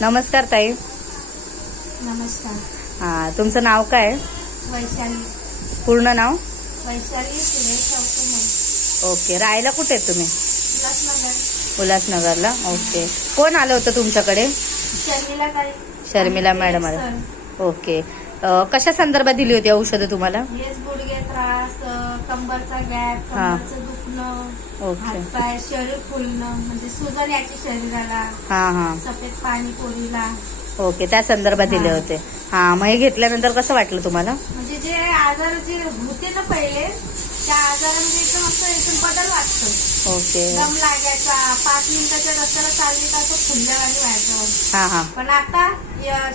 नमस्कार ताई. नमस्कार. हां, तुमचं नाव काय? वैशाली. पूर्ण नाव? वैशाली सुरेश चौकमल. ओके. राहायला कुठे आहेत तुम्ही? उल्हासनगर. उल्हासनगरला. ओके. कोण आलं होतं तुमच्याकडे? शर्मिला ताई. शर्मिला मॅडम आल्या. ओके. कशा संदर्भात दिली होती औषधं तुम्हाला? हेच गुडघे त्रास, कंबरचा गॅप, हा. कंबरचं दुखणं, ओके. हातपाय, शरीर फुलणं, म्हणजे सुजन याची शरीराला, हां हां. सफेद पाणी पोरीला. ओके, त्या संदर्भात दिले हा. होते. हां, मग हे घेतल्यानंतर कसं वाटलं तुम्हाला? म्हणजे जे आजार जे होते ना पहिले, त्या आजारामध्ये एकदम बदल वाटतो. ओके. दम लागायचा, 5 मिनिटाच्या रस्त्याला चालली का असं फुलल्यावानी व्हायचं. हां हां. पण आता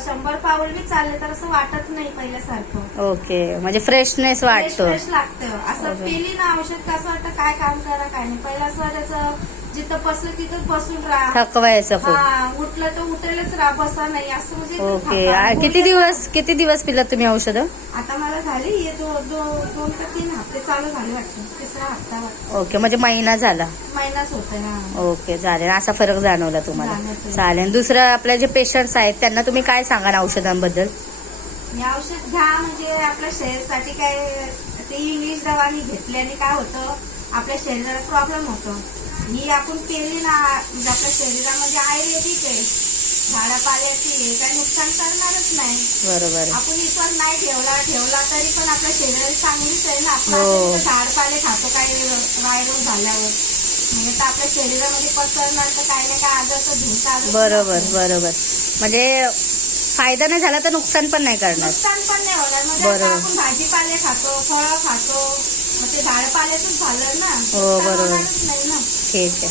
100 पाऊल बी चालले तर असं वाटत नाही पहिल्यासारखं. ओके, म्हणजे फ्रेशनेस वाटतो. फ्रेश लागतं. असं ओके. पेली ना औषध कसं वाटतं काय काम करा काय नाही. पहिलं असं वाटायचं जिथं बसलं तिथंच बसून राहा. थकवायचं खूप. हा, उठलं तर उठेलच राहा, बसा नाही असं म्हणजे एकदम ओके. थकावट. किती दिवस पिलात तुम्ही औषधं? आता मला झाली 2 ते 3 हप्ते चालू झाले वाटतं. 3रा हप्ता वाटतं. ओके, म्हणजे महिना झाला. महिनाच होतोय. हा, ओके, चालेल. असा फरक जाणवला तुम्हाला? जाणवतोय. चालेल. दुसरं आपले जे पेशंट्स आहेत त्यांना तुम्ही काय सांगाल औषधांबद्दल? हे औषध घ्या म्हणजे आपल्या शरीरासाठी काय ते इंग्लिश दवानी घेतल्याने काय होतं, आपल्या शरीराला प्रॉब्लेम होतो. ही आपण पेली ना म्हणजे आपल्या शरीरामध्ये आयुर्वेदिक आहे, झाडापाल्याची आहे, काही नुकसान करणारच नाही. बरोबर. आपण विश्वास नाही ठेवला तरी पण आपल्या शरीराला चांगलीच आहे ना. आपण हो. असं झाडपाले खातो काही व्हायरल झाल्यावर, म्हणजे तर आपल्या शरीरामध्ये पसरणार तर काही ना काय आजार धुंता. बरोबर. म्हणजे फायदा नाही झाला तर नुकसान पण नाही करणार. नुकसान पण नाही होणार. म्हणजे बरोबर. आता आपण भाजीपाले खातो, फळं खातो, मग ते झाडपाल्यातच झालं ना. हो, बरोबर. होणारच नाही ना. ठीक आहे.